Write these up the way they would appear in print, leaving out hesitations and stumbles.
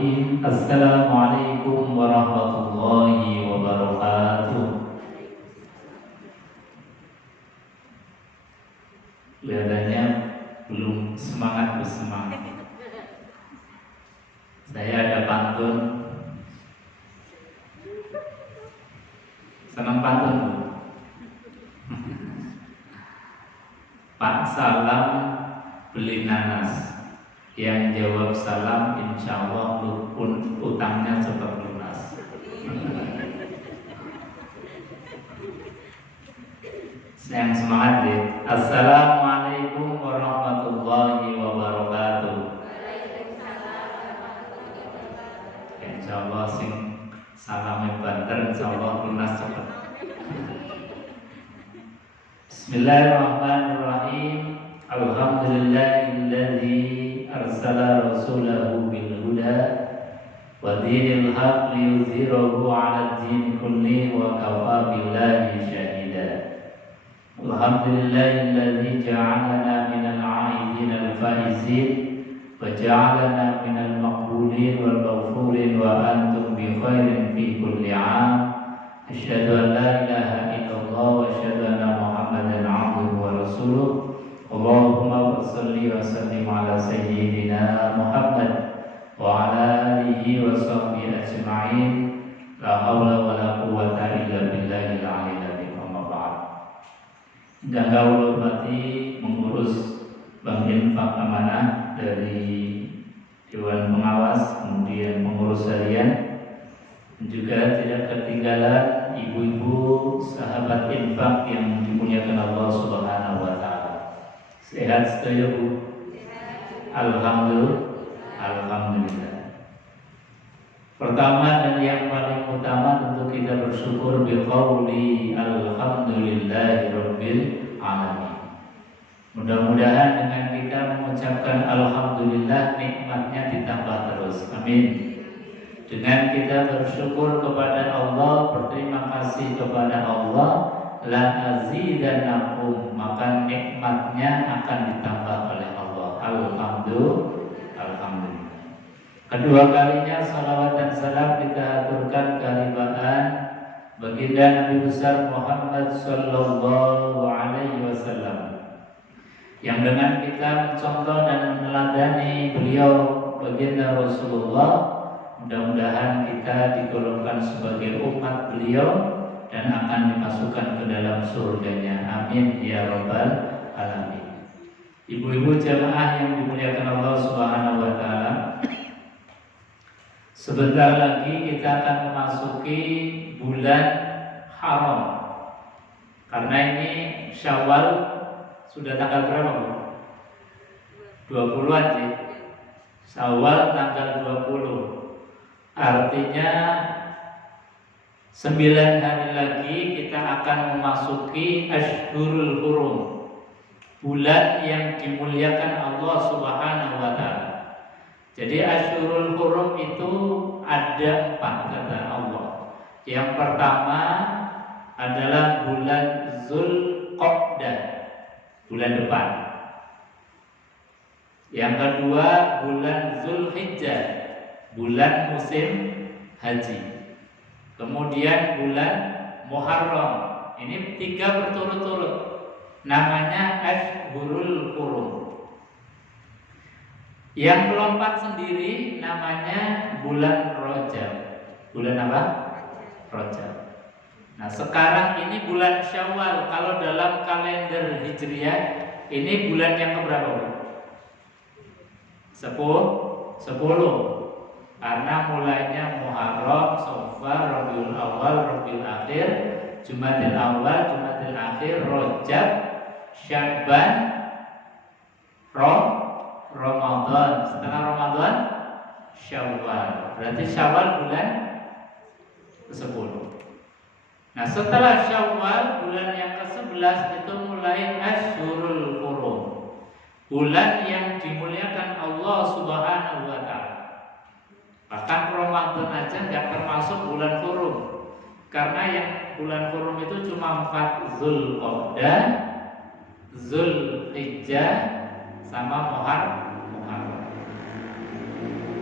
Bismillahirrahmanirrahim. Assalamualaikum warahmatullahi wabarakatuh. Kelihatannya belum semangat bersemangat. Saya ada pantun. Senang pantun, Bu? Pak salam beli nanas. Yang jawab salam insya Allah utangnya cepat lunas. Yang semangat deh. Assalamualaikum warahmatullahi wabarakatuh. Insya Allah sing salamnya banter, insya Allah lunas cepat. Bismillahirrahmanirrahim. Alhamdulillahilladzi arsala rasulahu bil huda wa dinil haq liyudhhirahu 'ala ad-din kulli wa kafa billahi shahida. Alhamdulillahilladzi ja'alana minal 'aidin al-faizin wa ja'alana minal maqbulin wal maghfurin wa antum bi khairin fi kulli 'am. Asyhadu an la ilaha illallah wa asyhadu anna Muhammadan 'abduhu wa rasuluh. Allahumma shalli wa sallim ala sayyidina Muhammad wa ala alihi wa sahbihi ajma'in. La haula wa la quwwata illa billahil aliyyil azim. Amma ba'd. Dan kau hormati mengurus Bank Infak Amanah dari Dewan Pengawas, kemudian pengurus harian, juga tidak ketinggalan ibu-ibu sahabat infak yang dimuliakan Allah Subhanahu wa taala. Sehat setuju, Bu? Alhamdulillah. Pertama dan yang paling utama tentu kita bersyukur biqauli alhamdulillahirabbil alamin. Mudah-mudahan dengan kita mengucapkan alhamdulillah nikmatnya ditambah terus. Amin. Dengan kita bersyukur kepada Allah, berterima kasih kepada Allah, la azidannakum, maka nikmatnya akan ditambah oleh Allah. Alhamdulillah. Kedua kalinya salawat dan salam kita aturkan kehadiran baginda Nabi besar Muhammad sallallahu alaihi wasallam, yang dengan kita mencontoh dan meneladani beliau baginda Rasulullah, mudah-mudahan kita digolongkan sebagai umat beliau dan akan dimasukkan ke dalam surganya. Amin ya rabbal alamin. Ibu-ibu jamaah yang dimuliakan Allah Subhanahu wa taala, sebentar lagi kita akan memasuki bulan haram. Karena ini Syawal sudah tanggal berapa, Bu? 20-an sih. Syawal tanggal 20. Artinya 9 hari lagi kita akan memasuki Ashhurul Hurum, bulan yang dimuliakan Allah Subhanahu wa taala. Jadi Ashhurul Hurum itu ada 4 kata Allah. Yang pertama adalah bulan Zulqa'dah, bulan depan. Yang kedua bulan Zulhijjah, bulan musim haji. Kemudian bulan Muharram. Ini 3 berturut-turut. Namanya Ashhurul Hurum. Yang melompat sendiri namanya bulan Rajab. Bulan apa? Rajab. Nah, sekarang ini bulan Syawal. Kalau dalam kalender Hijriah ini bulan yang keberapa, Bu? 10. Karena mulainya Muharram, Safar, Rabiul Awal, Rabiul Akhir, Jumadil Awal, Jumadil Akhir, Rajab, Sya'ban, Ramadan. Setelah Ramadan, Syawal. Berarti Syawal bulan ke-10. Nah, setelah Syawal bulan yang ke-11 itu mulai Ashhurul Hurum, bulan yang dimuliakan Allah Subhanahu wa taala. Bahkan Ramadan aja nggak termasuk bulan hurum, karena yang bulan hurum itu cuma 4, Zulqa'dah, Zulhijjah, sama Muharram.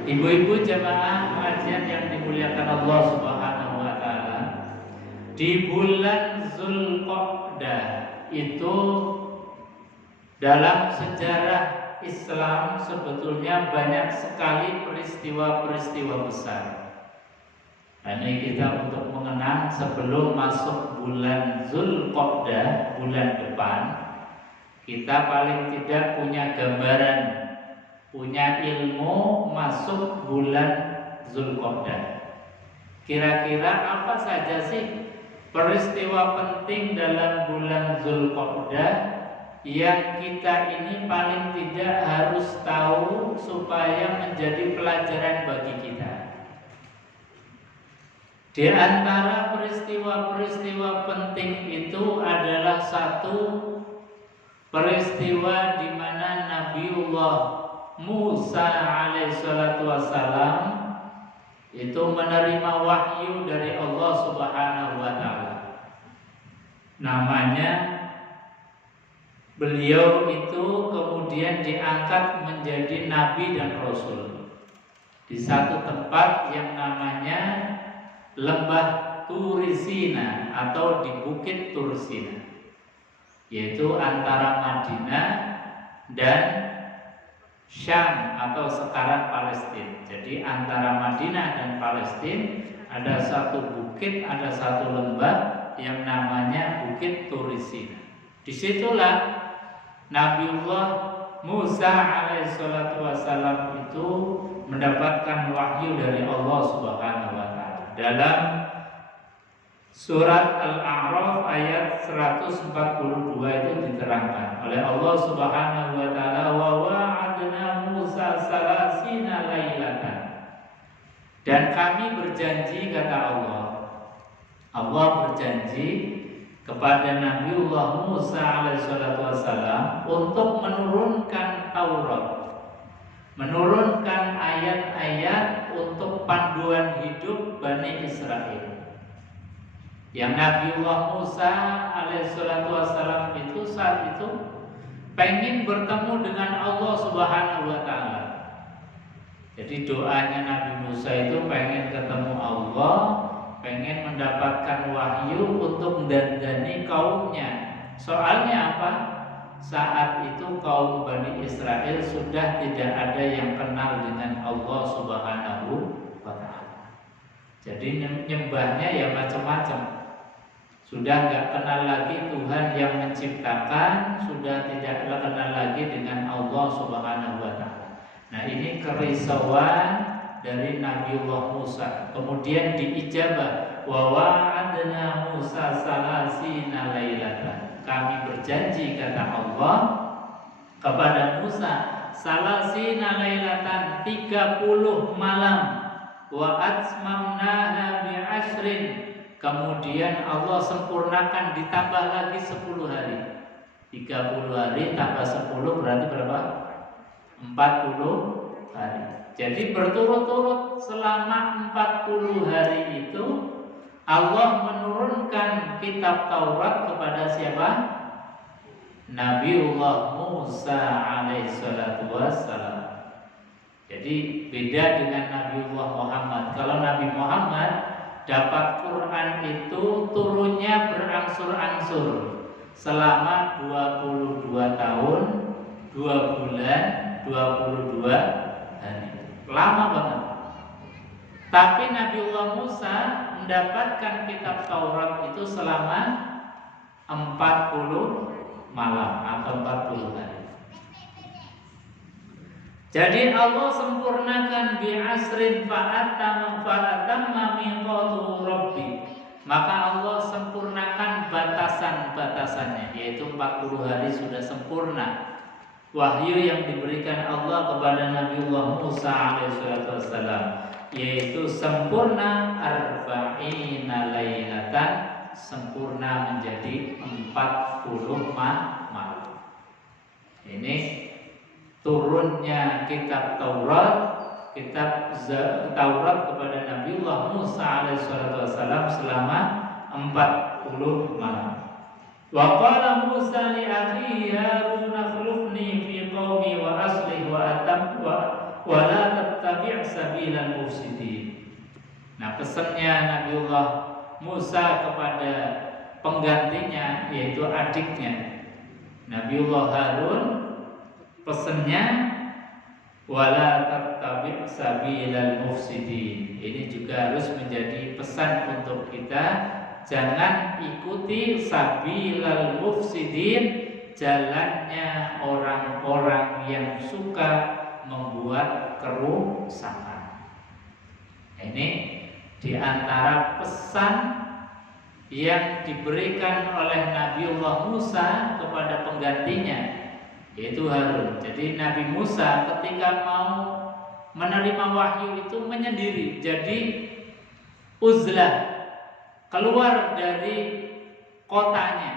Ibu-ibu jemaah pengajian yang dimuliakan Allah Subhanahu wa taala, di bulan Zulqa'dah itu dalam sejarah Islam sebetulnya banyak sekali peristiwa-peristiwa besar. Ini kita untuk mengenang sebelum masuk bulan Zulqa'dah, bulan depan, kita paling tidak punya gambaran, punya ilmu masuk bulan Zulqa'dah. Kira-kira apa saja sih peristiwa penting dalam bulan Zulqa'dah yang kita ini paling tidak harus tahu supaya menjadi pelajaran bagi kita? Di antara peristiwa-peristiwa penting itu adalah satu peristiwa di mana Nabiullah Musa alaihissalatu wassalam itu menerima wahyu dari Allah Subhanahu wa taala. Namanya, beliau itu kemudian diangkat menjadi nabi dan rasul di satu tempat yang namanya Lembah Turisina atau di Bukit Tursina, yaitu antara Madinah dan Syam atau sekarang Palestina. Jadi antara Madinah dan Palestina ada satu bukit, ada satu lembah yang namanya Bukit Turisina. Disitulah Nabiullah Musa alaihissalatu wassalam itu mendapatkan wahyu dari Allah Subhanahu wa taala. Dalam surat Al-A'raf ayat 142 itu diterangkan oleh Allah Subhanahu wa taala, wa wa'adna Musa salasina lailatan. Dan kami berjanji, kata Allah. Allah berjanji kepada Nabiullah Musa alaihissalatu wassalam untuk menurunkan Taurat, menurunkan ayat-ayat untuk panduan hidup Bani Israel. Yang Nabiullah Musa alaihissalatu wassalam itu saat itu pengen bertemu dengan Allah Subhanahu wa taala. Jadi doanya Nabi Musa itu pengen ketemu Allah, pengen mendapatkan wahyu untuk mendandani kaumnya. Soalnya apa? Saat itu kaum Bani Israel sudah tidak ada yang kenal dengan Allah Subhanahu wa taala. Jadi nyembahnya ya macam-macam. Sudah nggak kenal lagi Tuhan yang menciptakan, sudah tidak kenal lagi dengan Allah Subhanahu wa taala. Nah, ini kerisauan dari Nabiullah Musa. Kemudian diijabah, wa wa'adna Musa salasina lailatan. Kami berjanji, kata Allah kepada Musa, salasina lailatan, 30 malam, wa atmamnaha bi'ashrin. Kemudian Allah sempurnakan ditambah lagi 10 hari. 30 hari tambah 10 berarti berapa? 40 hari. Jadi berturut-turut selama 40 hari itu Allah menurunkan kitab Taurat kepada siapa? Nabiullah Musa alaihissalatu wassalam. Jadi beda dengan Nabiullah Muhammad. Kalau Nabi Muhammad dapat Quran itu turunnya berangsur-angsur selama 22 tahun, 2 bulan, 22 hari. Lama banget. Tapi Nabiullah Musa mendapatkan kitab Taurat itu selama 40 malam atau 40 hari. Jadi Allah sempurnakan bi'asrin fa'atamma miqatu rabbi. Maka Allah sempurnakan batasan-batasannya, yaitu 40 hari sudah sempurna wahyu yang diberikan Allah kepada Nabiullah Musa alaihissalam, yaitu sempurna arba'ina lailatan, sempurna menjadi 40 malam. Ini turunnya kitab Taurat, kitab Taurat kepada Nabiullah Musa alaihissalam selama 40 malam. Wa qala Musa li akhihi Harun akhlifni fi qaumi wa aslih wa atam wa la tattabi' sabilal mufsidin. Nah, pesannya Nabiullah Musa kepada penggantinya, yaitu adiknya Nabiullah Harun, pesannya wala tattabi' sabilal mufsidin. Ini juga harus menjadi pesan untuk kita, jangan ikuti sabilal mufsidin, jalannya orang-orang yang suka membuat kerusakan. Ini di antara pesan yang diberikan oleh Nabiullah Musa kepada penggantinya, yaitu Harun. Jadi Nabi Musa ketika mau menerima wahyu itu menyendiri, jadi uzlah, keluar dari kotanya,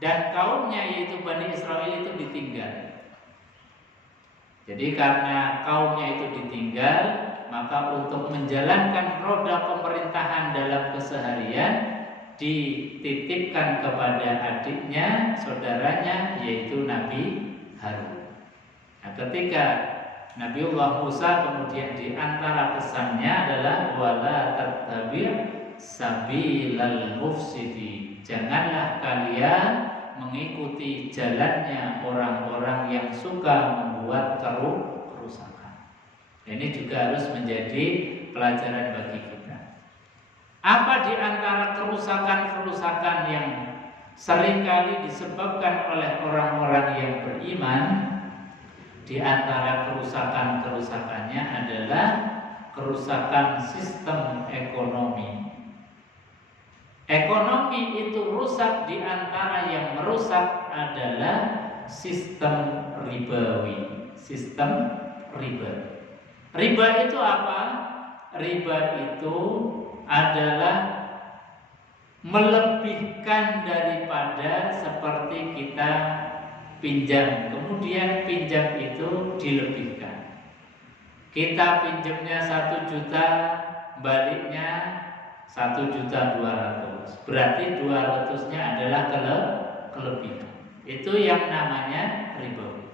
dan kaumnya yaitu Bani Israel itu ditinggal. Jadi karena kaumnya itu ditinggal, maka untuk menjalankan roda pemerintahan dalam keseharian dititipkan kepada adiknya, saudaranya, yaitu Nabi Harun. Nah, ketika Nabiullah Musa kemudian di antara pesannya adalah wala tattabi' sabilal mufsidin. Janganlah kalian mengikuti jalannya orang-orang yang suka membuat kerusakan. Ini juga harus menjadi pelajaran bagi kita. Apa di antara kerusakan-kerusakan yang seringkali disebabkan oleh orang-orang yang beriman? Di antara kerusakan-kerusakannya adalah kerusakan sistem ekonomi. Ekonomi itu rusak, di antara yang merusak adalah sistem ribawi. Sistem riba. Riba itu apa? Riba itu adalah melebihkan daripada seperti kita pinjam, kemudian pinjam itu dilebihkan. Kita pinjamnya 1 juta, baliknya 1.200.000. Berarti 200-nya adalah kelebihan. Itu yang namanya riba.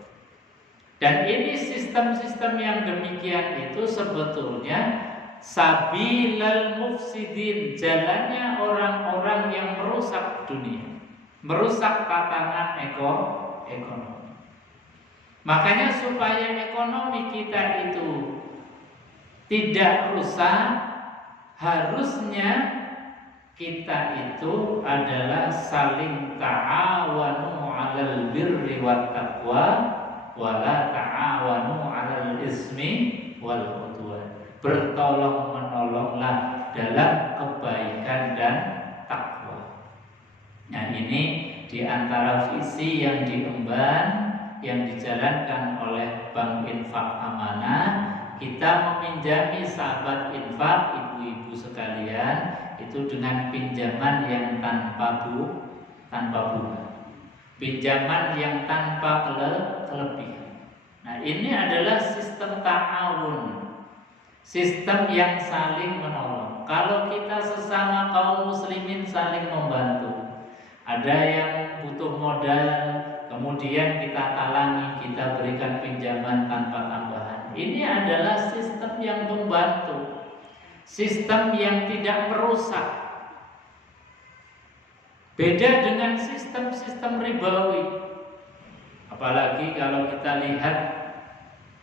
Dan ini sistem-sistem yang demikian itu sebetulnya sabilal mufsidin, jalannya orang-orang yang merusak dunia, merusak tatanan ekonomi. Makanya supaya ekonomi kita itu tidak rusak, harusnya kita itu adalah saling ta'awanu 'alal birri wat taqwa wala ta'awanu 'alal ismi wal udwan. Bertolong menolonglah dalam kebaikan dan takwa. Nah, ini di antara visi yang diemban, yang dijalankan oleh Bank Infak Amanah. Kita meminjami sahabat infak, ibu-ibu sekalian, itu dengan pinjaman yang tanpa bunga, pinjaman yang tanpa kelebihan. Nah, ini adalah sistem ta'awun, sistem yang saling menolong. Kalau kita sesama kaum muslimin saling membantu, ada yang butuh modal, kemudian kita talangi, kita berikan pinjaman tanpa tambahan. Ini adalah sistem yang membantu, sistem yang tidak merusak. Beda dengan sistem-sistem ribawi. Apalagi kalau kita lihat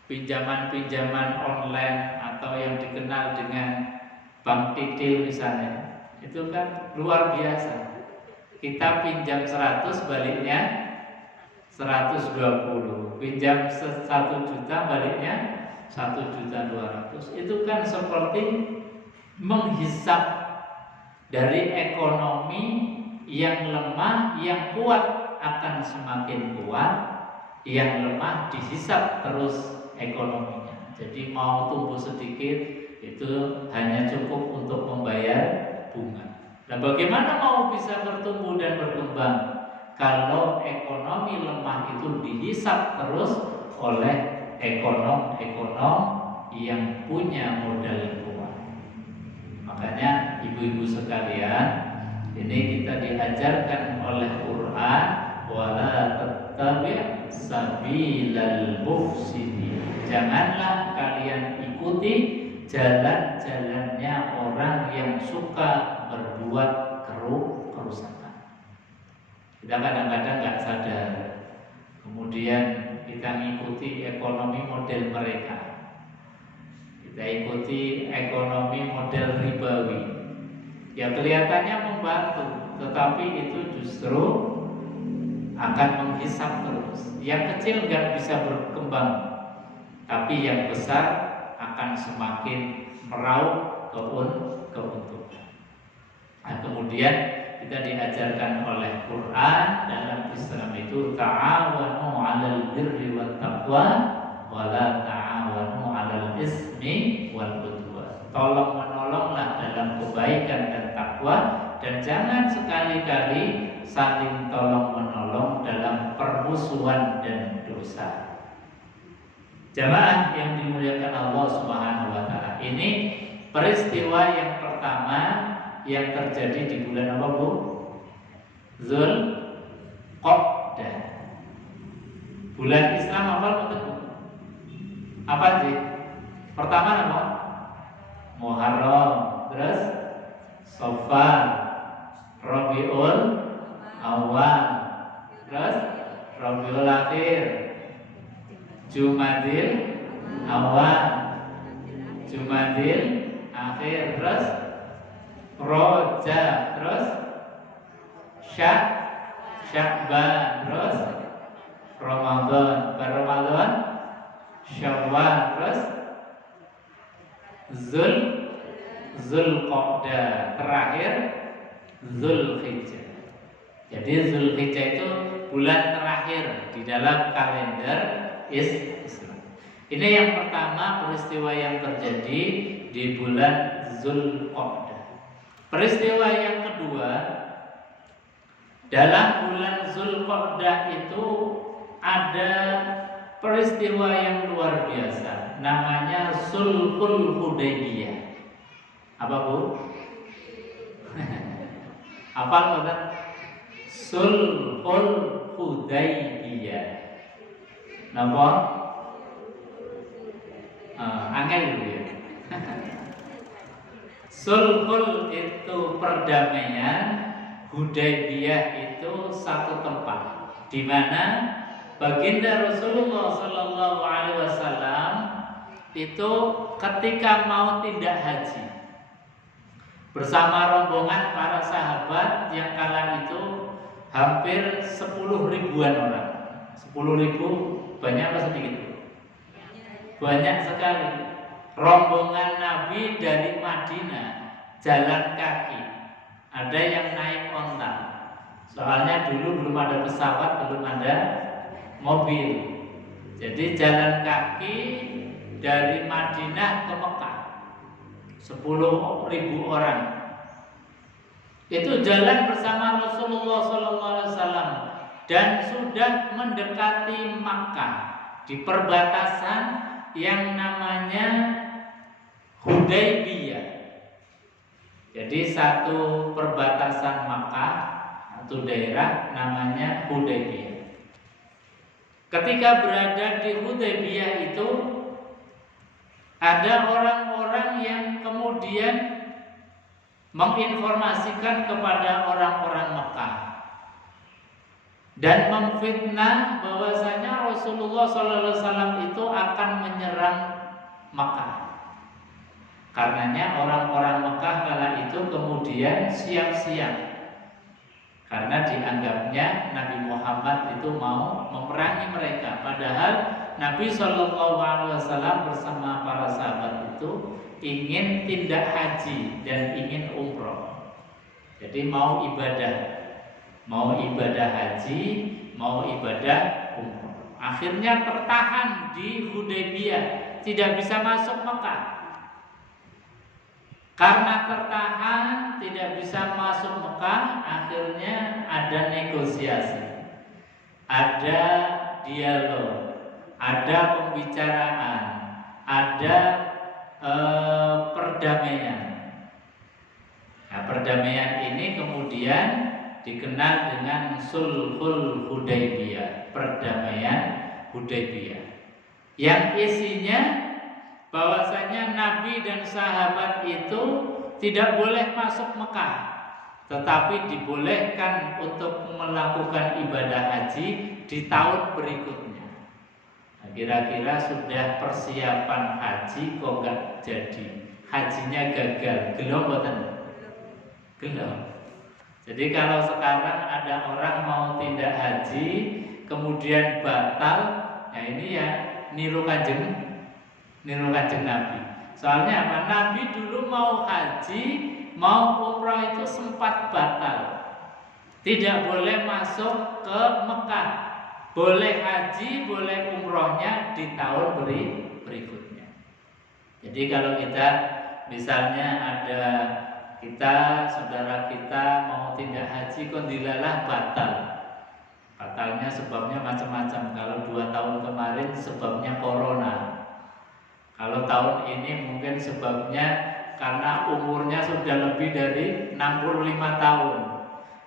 pinjaman-pinjaman online atau yang dikenal dengan bank titil misalnya, itu kan luar biasa. Kita pinjam 100, baliknya 120. Pinjam 1 juta, baliknya 1.200.000. Itu kan seperti menghisap dari ekonomi yang lemah. Yang kuat akan semakin kuat, yang lemah dihisap terus ekonominya. Jadi mau tumbuh sedikit itu hanya cukup untuk membayar bunga. Nah, bagaimana mau bisa bertumbuh dan berkembang kalau ekonomi lemah itu dihisap terus oleh ekonom-ekonom yang punya modal kuat? Makanya ibu-ibu sekalian, ini kita diajarkan oleh Quran, wala tattabi' sabilal mufsidin. Janganlah kalian ikuti jalan-jalannya orang yang suka berbuat kerusakan. Kita kadang-kadang nggak sadar, kemudian kita ngikuti ekonomi model mereka. Kita ikuti ekonomi model ribawi. Ya kelihatannya membantu, tetapi itu justru akan menghisap terus. Yang kecil nggak bisa berkembang, tapi yang besar akan semakin meraup keuntungan. Nah, kemudian kita diajarkan oleh Quran dalam Islam itu ta'awanu 'alal birri wat taqwa wa la ta'awanu 'alal ismi wal udwan. Tolong menolonglah dalam kebaikan dan takwa, dan jangan sekali-kali saling tolong menolong dalam permusuhan dan dosa. Jamaah yang dimuliakan Allah Subhanahu wa taala, ini peristiwa yang pertama yang terjadi di bulan apa, Bu? Zulqa'dah. Bulan Islam apa betul, Bu? Apa sih? Pertama apa? Muharram, terus Safar, Rabiul Awal, terus Rabiul Akhir, Jumadil Awal, Jumadil Akhir, terus Rajab, terus Sya'ban, terus Ramadan, Ramadan, Syawal, terus Zulqa'dah, terakhir Zulhijjah. Jadi Zulhijjah itu bulan terakhir di dalam kalender Islam. Ini yang pertama, peristiwa yang terjadi di bulan Zulqa'dah. Peristiwa yang kedua, dalam bulan Zulqa'dah itu ada peristiwa yang luar biasa, namanya Sulhul Hudaybiyah. Apa, Bu? Apa betul? Sulhul Hudaybiyah. Napa? Angel dulu ya. Sulhul itu perdamaian, Hudaybiyah itu satu tempat di mana baginda Rasulullah Sallallahu Alaihi Wasallam itu ketika mau tindak haji bersama rombongan para sahabat yang kala itu hampir 10.000-an orang. 10.000 banyak apa sedikit? Banyak sekali. Rombongan Nabi dari Madinah jalan kaki. Ada yang naik onta. Soalnya dulu belum ada pesawat, belum ada mobil. Jadi jalan kaki dari Madinah ke Mekah. 10.000 orang. Itu jalan bersama Rasulullah SAW dan sudah mendekati Makkah di perbatasan yang namanya Hudaybiyah. Jadi satu perbatasan Makkah, satu daerah namanya Hudaybiyah. Ketika berada di Hudaybiyah itu ada orang-orang yang kemudian menginformasikan kepada orang-orang Mekah dan memfitnah bahwasanya Rasulullah SAW itu akan menyerang Mekah. Karenanya orang-orang Mekah kala itu kemudian siap-siap, karena dianggapnya Nabi Muhammad itu mau memerangi mereka. Padahal Nabi SAW bersama para sahabat itu ingin tindak haji dan ingin umroh. Jadi mau ibadah haji, mau ibadah umroh. Akhirnya tertahan di Hudaybiyah, tidak bisa masuk Mekah. Karena tertahan tidak bisa masuk Mekah, akhirnya ada negosiasi, ada dialog, ada pembicaraan, ada perdamaian. Nah, perdamaian ini kemudian dikenal dengan Sulhul Hudaybiyah, perdamaian Hudaybiyah, yang isinya bahwasanya Nabi dan sahabat itu tidak boleh masuk Mekah, tetapi dibolehkan untuk melakukan ibadah haji di tahun berikutnya. Nah, kira-kira sudah persiapan haji kok nggak jadi, hajinya gagal, gelom boten? Gelom. Jadi kalau sekarang ada orang mau tindak haji kemudian batal, ya ini ya niru kanjeng Nabi. Soalnya apa? Nabi dulu mau haji, mau umrah itu sempat batal. Tidak boleh masuk ke Mekah. Boleh haji, boleh umrohnya di tahun berikutnya. Jadi kalau kita misalnya ada saudara kita mau tindak haji kok dilalah batal. Batalnya sebabnya macam-macam. Kalau 2 tahun kemarin sebabnya corona. Kalau tahun ini mungkin sebabnya karena umurnya sudah lebih dari 65 tahun.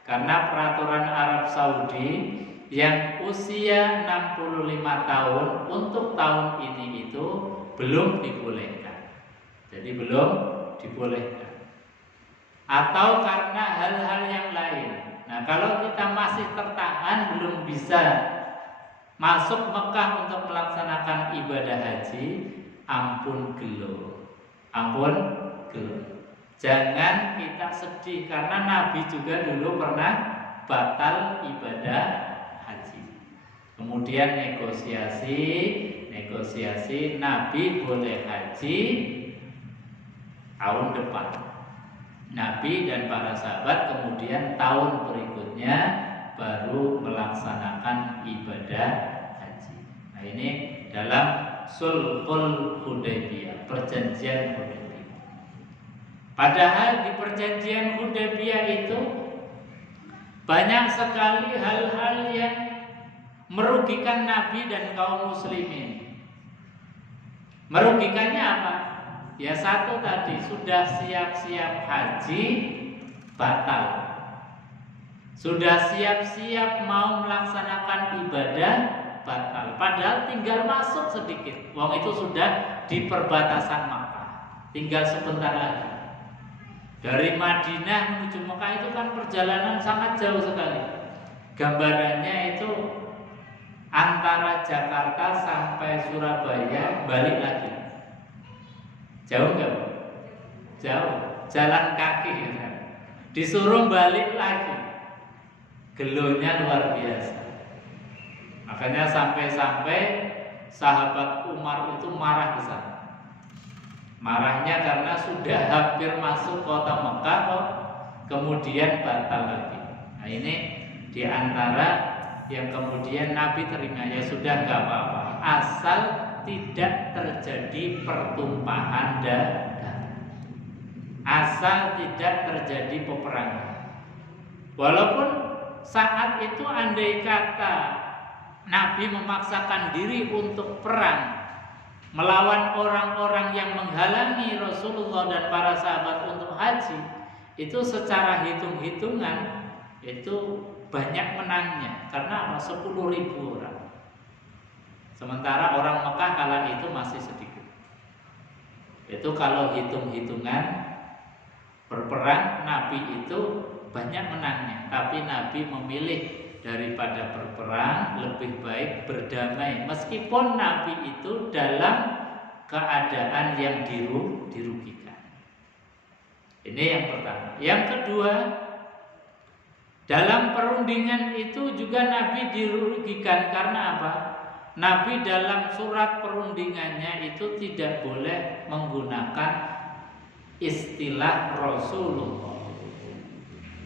Karena peraturan Arab Saudi yang usia 65 tahun untuk tahun ini itu belum dibolehkan. Jadi belum dibolehkan. Atau karena hal-hal yang lain. Nah, kalau kita masih tertahan belum bisa masuk Mekah untuk melaksanakan ibadah haji, ampun gelo. Jangan kita sedih karena Nabi juga dulu pernah batal ibadah haji. Kemudian negosiasi Nabi boleh haji tahun depan. Nabi dan para sahabat kemudian tahun berikutnya baru melaksanakan ibadah haji. Nah, ini dalam Sulhul Hudaybiyah, perjanjian Hudaybiyah. Padahal di perjanjian Hudaybiyah itu banyak sekali hal-hal yang merugikan Nabi dan kaum muslimin. Merugikannya apa? Ya satu tadi, sudah siap-siap haji batal. Sudah siap-siap mau melaksanakan ibadah batal. Padahal tinggal masuk sedikit. Wong itu sudah di perbatasan Makkah. Tinggal sebentar lagi. Dari Madinah menuju Makkah itu kan perjalanan sangat jauh sekali. Gambarannya itu antara Jakarta sampai Surabaya balik lagi. Jauh nggak? Jauh. Jalan kaki ya. Disuruh balik lagi. Gelonya luar biasa. Makanya sampai-sampai sahabat Umar itu marah ke sana. Marahnya karena sudah hampir masuk kota Mekah kok kemudian batal lagi. Nah, ini diantara yang kemudian Nabi terima, ya sudah nggak apa-apa, asal tidak terjadi pertumpahan darah, asal tidak terjadi peperangan. Walaupun saat itu andai kata Nabi memaksakan diri untuk perang melawan orang-orang yang menghalangi Rasulullah dan para sahabat untuk haji, itu secara hitung-hitungan itu banyak menangnya. Karena 10.000 orang. Sementara orang Mekah kala itu masih sedikit. Itu kalau hitung-hitungan berperang, Nabi itu banyak menangnya. Tapi Nabi memilih daripada berperang lebih baik berdamai. Meskipun Nabi itu dalam keadaan yang dirugikan. Ini yang pertama. Yang kedua, dalam perundingan itu juga Nabi dirugikan karena apa? Nabi dalam surat perundingannya itu tidak boleh menggunakan istilah Rasulullah.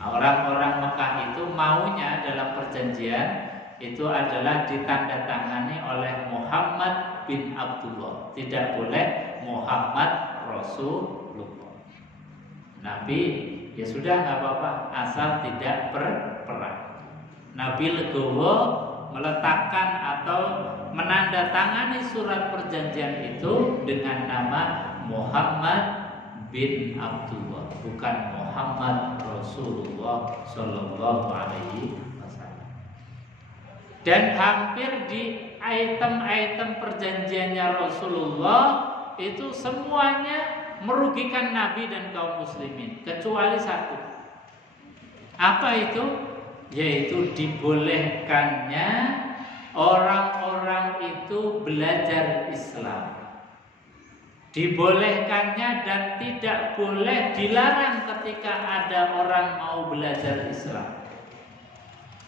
Orang-orang Mekah itu maunya dalam perjanjian itu adalah ditandatangani oleh Muhammad bin Abdullah. Tidak boleh Muhammad Rasulullah. Nabi ya sudah nggak apa-apa asal tidak berperang. Nabi legowo meletakkan atau menandatangani surat perjanjian itu dengan nama Muhammad bin Abdullah, bukan Muhammad Rasulullah Shallallahu Alaihi Wasallam. Dan hampir di item-item perjanjiannya Rasulullah itu semuanya merugikan Nabi dan kaum muslimin kecuali satu. Apa itu? Yaitu dibolehkannya orang-orang itu belajar Islam. Dibolehkannya dan tidak boleh dilarang ketika ada orang mau belajar Islam.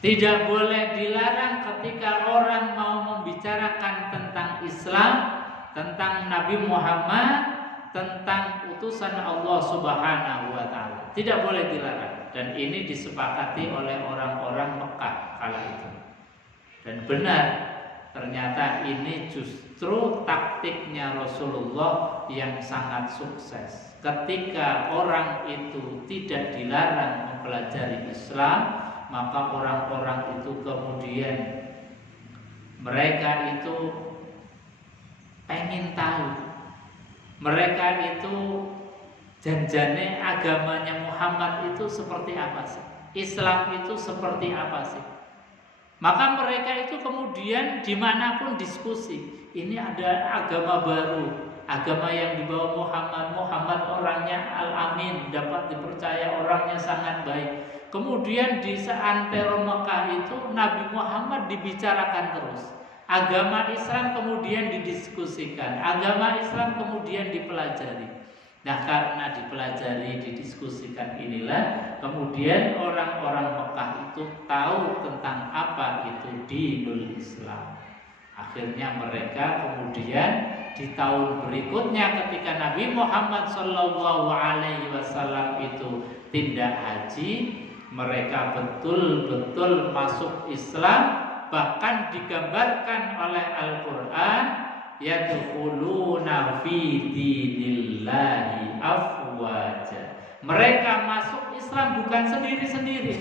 Tidak boleh dilarang ketika orang mau membicarakan tentang Islam, tentang Nabi Muhammad, tentang utusan Allah Subhanahu wa taala. Tidak boleh dilarang, dan ini disepakati oleh orang-orang Mekah kala itu. Dan benar, ternyata ini justru taktiknya Rasulullah yang sangat sukses. Ketika orang itu tidak dilarang mempelajari Islam, maka orang-orang itu kemudian mereka itu pengen tahu, mereka itu janjane agamanya Muhammad itu seperti apa sih, Islam itu seperti apa sih. Maka mereka itu kemudian dimanapun diskusi, ini ada agama baru, agama yang dibawa Muhammad orangnya Al-Amin, dapat dipercaya, orangnya sangat baik. Kemudian di seantero Mekah itu Nabi Muhammad dibicarakan terus, agama Islam kemudian didiskusikan, agama Islam kemudian dipelajari. Nah, karena dipelajari, didiskusikan inilah kemudian orang-orang Mekah itu tahu tentang apa itu dinul Islam. Akhirnya mereka kemudian di tahun berikutnya ketika Nabi Muhammad SAW itu tindak haji, mereka betul-betul masuk Islam. Bahkan digambarkan oleh Al-Quran, yadkhuluna fi dinillahi afwaja. Mereka masuk Islam bukan sendiri-sendiri,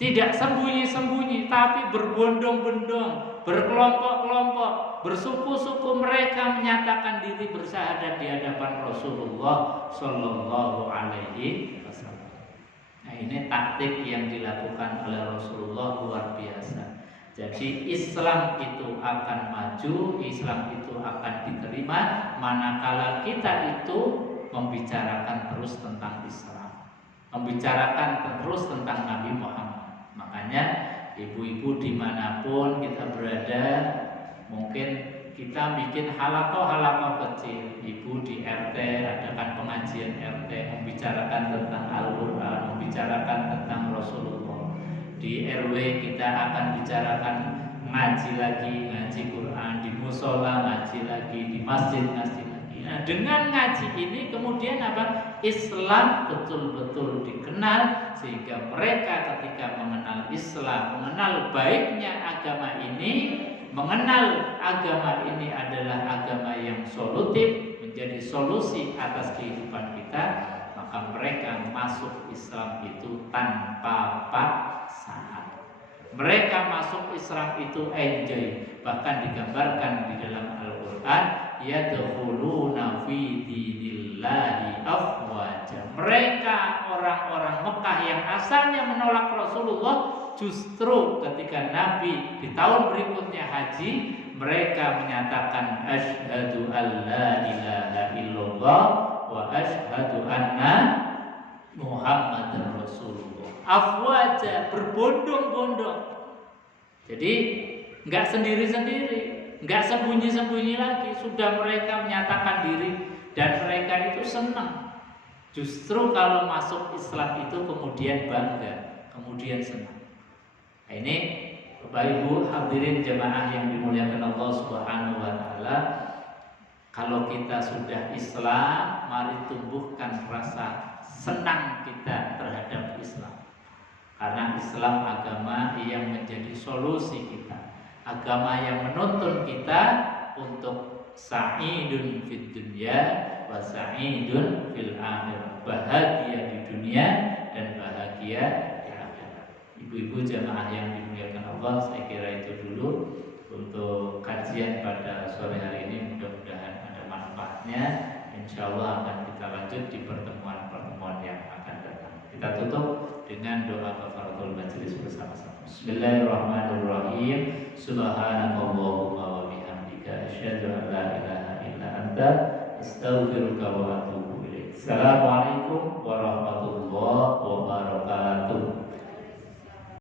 tidak sembunyi-sembunyi, tapi berbondong-bondong, berkelompok-kelompok, bersuku-suku. Mereka menyatakan diri bersyahadat di hadapan Rasulullah Shallallahu Alaihi Wasallam. Nah, ini taktik yang dilakukan oleh Rasulullah luar biasa. Jadi Islam itu akan maju, Islam itu akan diterima manakala kita itu membicarakan terus tentang Islam, membicarakan terus tentang Nabi Muhammad. Makanya ibu-ibu dimanapun kita berada, mungkin kita bikin halakoh kecil. Ibu di RT adakan pengajian RT, membicarakan tentang Al-Quran, membicarakan tentang Rasulullah. Di RW kita akan bicarakan ngaji lagi, ngaji Quran, di musola ngaji lagi, di masjid ngaji lagi. Nah, dengan ngaji ini kemudian apa? Islam betul-betul dikenal, sehingga mereka ketika mengenal Islam, mengenal baiknya agama ini, mengenal agama ini adalah agama yang solutif, menjadi solusi atas kehidupan kita, maka mereka masuk Islam itu tanpa paksaan. Mereka masuk Islam itu enjoy. Bahkan digambarkan di dalam Al-Quran, yadkhuluna fi dinillahi afwaja. Mereka orang-orang Mekah yang asalnya menolak Rasulullah, justru ketika Nabi di tahun berikutnya haji, mereka menyatakan asyhadu alla ilaha illallah wa asyhadu anna Muhammadar Rasulullah. Afwaja, berbondong-bondong. Jadi nggak sendiri-sendiri, nggak sembunyi-sembunyi lagi. Sudah mereka menyatakan diri dan mereka itu senang. Justru kalau masuk Islam itu kemudian bangga, kemudian senang. Nah, ini Bapak Ibu hadirin jemaah yang dimuliakan Allah Subhanahu wa taala, kalau kita sudah Islam, mari tumbuhkan rasa senang kita terhadap Islam. Karena Islam agama yang menjadi solusi kita, agama yang menuntun kita untuk sa'idun fid dunya wa sa'idun fil akhirah, bahagia di dunia dan bahagia di akhirat. Ibu-ibu jamaah yang dimuliakan Allah, saya kira itu dulu untuk kajian pada sore hari ini. Mudah-mudahan ada manfaatnya. Insya Allah akan kita lanjut di pertemuan-pertemuan yang akan datang. Kita tutup dengan doa kafaratul majelis bersama-sama. Bismillahirrahmanirrahim. Subhanakallahumma wa bihamdika asyhadu an la ilaha illa anta astaghfiruka wa atubu ilaik. Assalamualaikum warahmatullahi wabarakatuh.